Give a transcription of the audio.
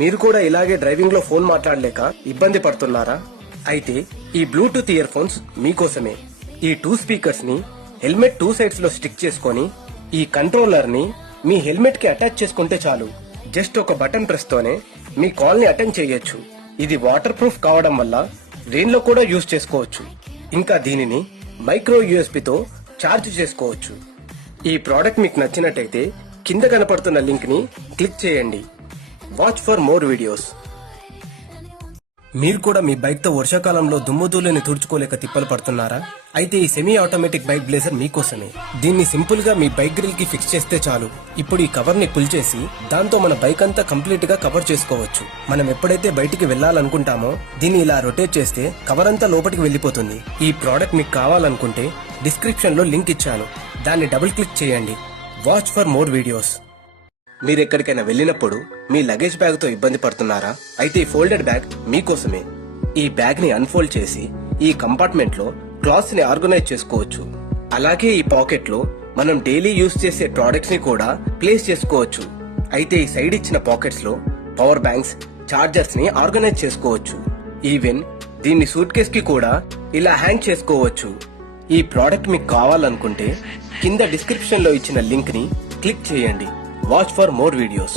మీరు కూడా ఇలాగే డ్రైవింగ్ లో ఫోన్ మాట్లాడలేక ఇబ్బంది పడుతున్నారా? అయితే ఈ బ్లూటూత్ ఇయర్ ఫోన్స్ మీకోసమే. ఈ 2 స్పీకర్స్ ని హెల్మెట్ 2 సైడ్స్ లో స్టిక్ చేసుకొని ఈ కంట్రోలర్ ని మీ హెల్మెట్ కి అటాచ్ చేసుకుంటే చాలు. జస్ట్ ఒక బటన్ ప్రెస్ తోనే మీ కాల్ ని అటెండ్ చేయొచ్చు. ఇది వాటర్ ప్రూఫ్ కావడం వల్ల రెయిన్ లో కూడా యూజ్ చేసుకోవచ్చు. ఇంకా దీనిని మైక్రో యూఎస్బి తో ఛార్జ్ చేసుకోవచ్చు. ఈ ప్రోడక్ట్ మీకు నచ్చినట్టయితే కింద కనపడుతున్న లింక్ ని క్లిక్ చేయండి. Watch for more videos. మీరు కూడా మీ బైక్ తో వర్షాకాలంలో దుమ్ముధూళిని తుడుచుకోలేక తిప్పలు పడుతున్నారా? అయితే ఈ సెమీ ఆటోమేటిక్ బైక్ బ్లేజర్ మీకోసమే. దీన్ని సింపుల్ గా మీ బైక్ గ్రిల్ కి ఫిక్స్ చేస్తే చాలు. ఇప్పుడు ఈ కవర్ ని పుల్ చేసి దాంతో మన బైక్ అంతా కంప్లీట్ గా కవర్ చేసుకోవచ్చు. మనం ఎప్పుడైతే బయటికి వెళ్లాలనుకుంటామో దీన్ని ఇలా రొటేట్ చేస్తే కవర్ అంతా లోపలికి వెళ్లిపోతుంది. ఈ ప్రోడక్ట్ మీకు కావాలనుకుంటే డిస్క్రిప్షన్ లో లింక్ ఇచ్చాను, దాన్ని డబుల్ క్లిక్ చేయండి. Watch for more videos. మీరెక్కడికైనా వెళ్ళినప్పుడు మీ లగేజ్ బ్యాగ్ తో ఇబ్బంది పడుతున్నారా? అయితే ఈ ఫోల్డెడ్ బ్యాగ్ మీకోసమే. ఈ బ్యాగ్ ని అన్ఫోల్డ్ చేసి ఈ కంపార్ట్మెంట్ లో క్లాత్స్ ని ఆర్గనైజ్ చేసుకోవచ్చు. అలాగే ఈ పాకెట్ లో మనం డైలీ యూజ్ చేసే ప్రొడక్ట్స్ ని కూడా ప్లేస్ చేసుకోవచ్చు. అయితే ఈ సైడ్ ఇచ్చిన పాకెట్స్ లో పవర్ బ్యాంక్స్, చార్జర్స్ ని ఆర్గనైజ్ చేసుకోవచ్చు. ఈవెన్ దీన్ని సూట్ కేస్ కి కూడా ఇలా హ్యాంగ్ చేసుకోవచ్చు. ఈ ప్రోడక్ట్ మీకు కావాలనుకుంటే కింద డిస్క్రిప్షన్ లో ఇచ్చిన లింక్ ని క్లిక్ చేయండి. Watch for more videos.